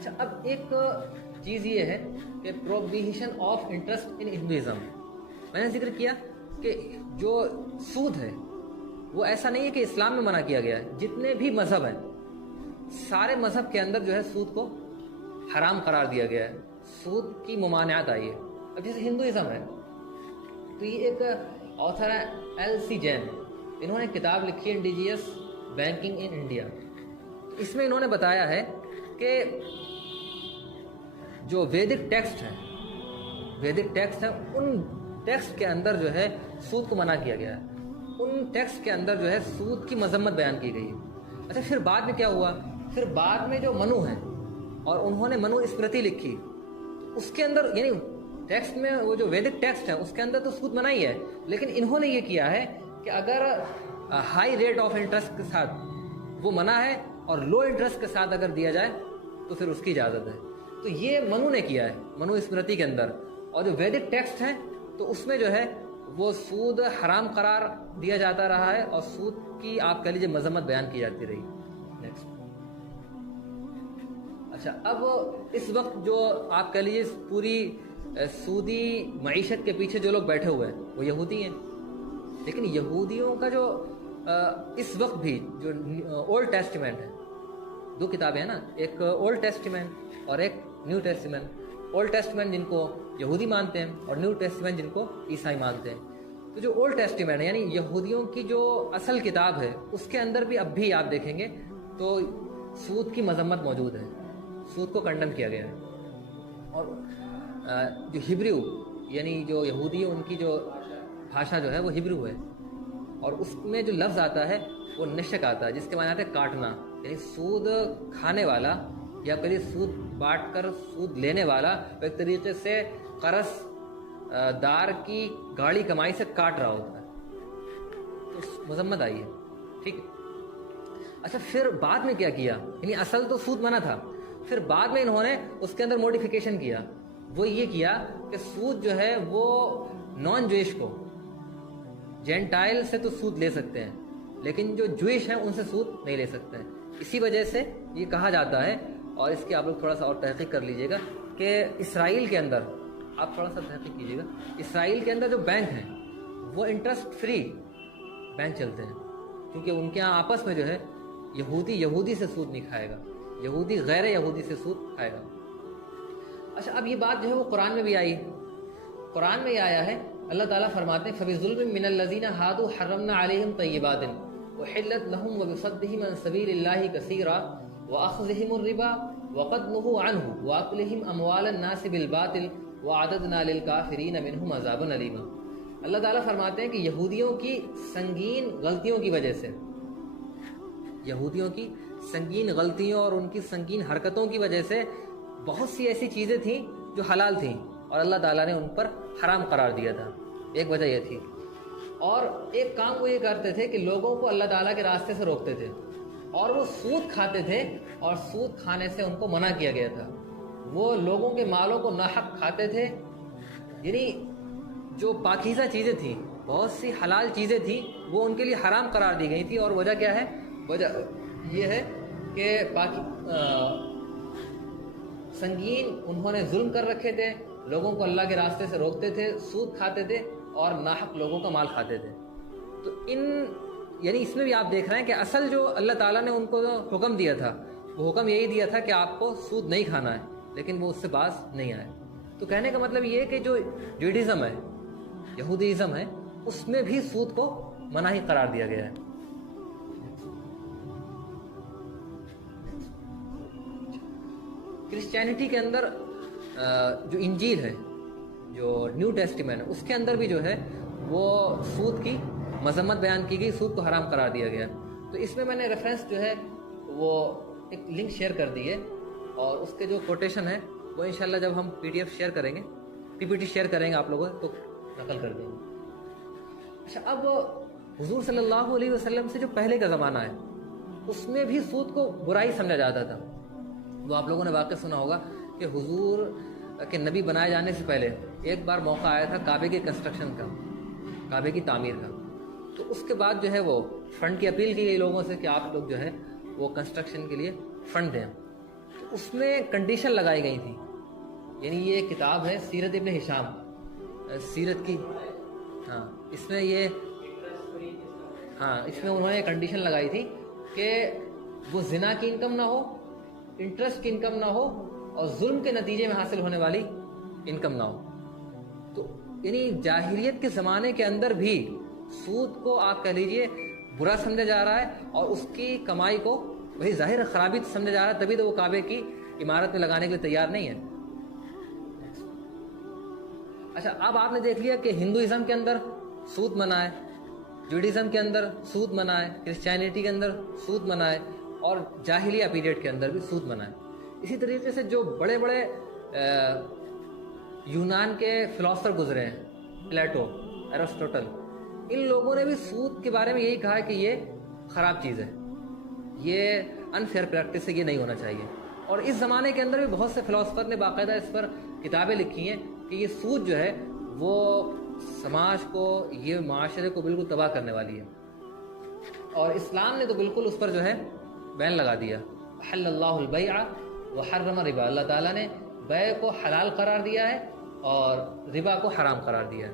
اچھا، اب ایک چیز یہ ہے کہ prohibition of interest in Hinduism. میں نے ذکر کیا کہ جو سود ہے وہ ایسا نہیں ہے کہ اسلام میں منع کیا گیا ہے. جتنے بھی مذہب ہیں سارے مذہب کے اندر جو ہے سود کو حرام قرار دیا گیا ہے. سود کی ممانعت آئی ہے. اب جیسے ہندوازم ہے تو یہ ایک آتھر ہے ایل.سی. جین. انہوں نے کتاب لکھی انڈیجیس بینکنگ ان انڈیا. اس میں انہوں نے بتایا ہے کہ جو ویدک ٹیکسٹ ہیں ان ٹیکسٹ کے اندر جو ہے سود کو منع کیا گیا ہے. ان ٹیکسٹ کے اندر جو ہے سود کی مذمت بیان کی گئی ہے. اچھا، پھر بعد میں کیا ہوا؟ پھر بعد میں جو منو ہیں اور انہوں نے منو اسمرتی لکھی، اس کے اندر یعنی ٹیکسٹ میں وہ جو ویدک ٹیکسٹ ہے اس کے اندر تو سود منع ہی ہے، لیکن انہوں نے یہ کیا ہے کہ اگر ہائی ریٹ آف انٹرسٹ کے ساتھ وہ منع ہے اور لو انٹرسٹ کے ساتھ اگر دیا جائے تو پھر اس کی اجازت ہے. تو یہ منو نے کیا ہے منو اسمرتی کے اندر. اور جو ویدک ٹیکسٹ ہیں تو اس میں جو ہے وہ سود حرام قرار دیا جاتا رہا ہے اور سود کی آپ کہہ لیجیے مذمت بیان کی جاتی رہی. نیکسٹ. اچھا، اب اس وقت جو آپ کہہ لیجیے پوری سودی معیشت کے پیچھے جو لوگ بیٹھے ہوئے ہیں وہ یہودی ہیں. لیکن یہودیوں کا جو اس وقت بھی جو اولڈ ٹیسٹیمنٹ ہے، دو کتابیں ہیں نا، ایک اولڈ ٹیسٹیمنٹ اور ایک نیو ٹیسٹیمنٹ. اولڈ ٹیسٹیمنٹ جن کو یہودی مانتے ہیں اور نیو ٹیسٹیمنٹ جن کو عیسائی مانتے ہیں. تو جو اولڈ ٹیسٹیمنٹ ہے یعنی یہودیوں کی جو اصل کتاب ہے اس کے اندر بھی اب بھی آپ دیکھیں گے تو سود کی مذمت موجود ہے، سود کو کنڈم کیا گیا ہے. اور جو ہبریو یعنی جو یہودی ان کی جو بھاشا جو ہے وہ ہبریو ہے، اور اس میں جو لفظ آتا ہے وہ نشک آتا ہے جس کے معنی آتا ہے کاٹنا. یعنی سود کھانے والا یا کبھی سود بانٹ کر سود لینے والا ایک طریقے سے قرض دار کی گاڑی کمائی سے کاٹ رہا ہوتا ہے. تو مذمت آئی ہے. ٹھیک ہے. اچھا، پھر بعد میں کیا کیا؟ یعنی اصل تو سود منع تھا، پھر بعد میں انہوں نے اس کے اندر موڈیفیکیشن کیا. وہ یہ کیا کہ سود جو ہے وہ نان جوئش کو، جینٹائل سے تو سود لے سکتے ہیں لیکن جو جوئش ہیں ان سے سود نہیں لے سکتے ہیں. اسی وجہ سے یہ کہا جاتا ہے، اور اس کی آپ لوگ تھوڑا سا اور تحقیق کر لیجئے گا کہ اسرائیل کے اندر آپ تھوڑا سا تحقیق کیجئے گا، اسرائیل کے اندر جو بینک ہیں وہ انٹرسٹ فری بینک چلتے ہیں، کیونکہ ان کے یہاں آپس میں جو ہے یہودی سے سود نہیں کھائے گا، یہودی غیر یہودی سے سود کھائے گا. اچھا، اب یہ بات جو ہے وہ قرآن میں بھی آئی. قرآن میں یہ آیا ہے، اللہ تعالیٰ فرماتے ہیں فَبِظُلْمٍ مِّنَ الَّذِينَ هَادُوا حَرَّمْنَا عَلَيْهِمْ طَيِّبَاتٍ وَحِلَّتْ لَهُمْ وَبِصَدِّهِمْ عَن سَبِيلِ اللَّهِ كَثِيرًا وَأَخْذِهِمُ الرِّبَا وَقَدْ نُهُوا عَنْهُ وَأَكْلِهِمْ أَمْوَالَ النَّاسِ بِالْبَاطِلِ وَأَعْتَدْنَا لِلْكَافِرِينَ مِنْهُمْ عَذَابًا أَلِيمًا. اللہ تعالیٰ فرماتے ہیں کہ یہودیوں کی سنگین غلطیوں کی وجہ سے، یہودیوں کی سنگین غلطیوں اور ان کی سنگین حرکتوں کی وجہ سے بہت سی ایسی چیزیں تھیں جو حلال تھیں اور اللہ تعالیٰ نے ان پر حرام قرار دیا تھا. ایک وجہ یہ تھی. اور ایک کام وہ یہ کرتے تھے کہ لوگوں کو اللہ تعالیٰ کے راستے سے روکتے تھے، اور وہ سود کھاتے تھے اور سود کھانے سے ان کو منع کیا گیا تھا. وہ لوگوں کے مالوں کو ناحق کھاتے تھے. یعنی جو پاکیزہ چیزیں تھیں، بہت سی حلال چیزیں تھیں، وہ ان کے لیے حرام قرار دی گئی تھی. اور وجہ کیا ہے؟ وجہ یہ ہے کہ سنگین انہوں نے ظلم کر رکھے تھے، لوگوں کو اللہ کے راستے سے روکتے تھے، سود کھاتے تھے اور ناحق لوگوں کا مال کھاتے تھے. تو یعنی اس میں بھی آپ دیکھ رہے ہیں کہ اصل جو اللہ تعالیٰ نے ان کو حکم دیا تھا وہ حکم یہی دیا تھا کہ آپ کو سود نہیں کھانا ہے، لیکن وہ اس سے باز نہیں آئے. تو کہنے کا مطلب یہ ہے کہ جو جوڈیزم ہے، یہودیزم ہے، اس میں بھی سود کو مناہی قرار دیا گیا ہے. کرسچینٹی کے اندر جو انجیل ہے، جو نیو ٹیسٹیمنٹ ہے، اس کے اندر بھی جو ہے وہ سود کی مذمت بیان کی گئی، سود کو حرام قرار دیا گیا. تو اس میں نے ریفرنس جو ہے وہ ایک لنک شیئر کر دی ہے، اور اس کے جو کوٹیشن ہے وہ انشاءاللہ جب ہم PDF شیئر کریں گے، PPT شیئر کریں گے آپ لوگوں تو نقل کر دیں گے. اچھا، اب حضور صلی اللہ علیہ وسلم سے جو پہلے کا زمانہ ہے اس میں بھی سود کو برائی سمجھا جاتا تھا. وہ آپ لوگوں نے واقعہ سنا ہوگا کہ حضور کے نبی بنائے جانے سے پہلے ایک بار موقع آیا تھا کعبے کے کنسٹرکشن کا، کعبے کی تعمیر کا. تو اس کے بعد جو ہے وہ فنڈ کی اپیل کی گئی لوگوں سے کہ آپ لوگ جو ہے وہ کنسٹرکشن کے لیے فنڈ دیں. تو اس میں کنڈیشن لگائی گئی تھی. یعنی یہ کتاب ہے سیرت ابن ہشام, سیرت کی, ہاں اس میں یہ, ہاں اس میں انہوں نے کنڈیشن لگائی تھی کہ وہ زنا کی انکم نہ ہو, انٹرسٹ کی انکم نہ ہو, اور ظلم کے نتیجے میں حاصل ہونے والی انکم نہ ہو. تو یعنی جاہلیت کے زمانے کے اندر بھی سود کو آپ کہہ لیجئے برا سمجھا جا رہا ہے, اور اس کی کمائی کو وہی ظاہر خرابی سمجھا جا رہا ہے, تبھی تو وہ کعبے کی عمارت میں لگانے کے لیے تیار نہیں ہے. اچھا, اب آپ نے دیکھ لیا کہ ہندوازم کے اندر سود منع ہے, جوڈیزم کے اندر سود منع ہے, کرسچینٹی کے اندر سود منع ہے, اور جاہلیہ پیریڈ کے اندر بھی سود منع ہے. اسی طریقے سے جو بڑے بڑے یونان کے فلاسفر گزرے ہیں, پلیٹو, ایرسٹوٹل, ان لوگوں نے بھی سود کے بارے میں یہی کہا ہے کہ یہ خراب چیز ہے, یہ انفیئر پریکٹس ہے, یہ نہیں ہونا چاہیے. اور اس زمانے کے اندر بھی بہت سے فلاسفر نے باقاعدہ اس پر کتابیں لکھی ہیں کہ یہ سود جو ہے وہ سماج کو, یہ معاشرے کو بالکل تباہ کرنے والی ہے. اور اسلام نے تو بالکل اس پر جو ہے بین لگا دیا. حل اللہ البیع وحرم الربا, اللہ تعالیٰ نے بیع کو حلال قرار دیا ہے اور ربا کو حرام قرار دیا ہے.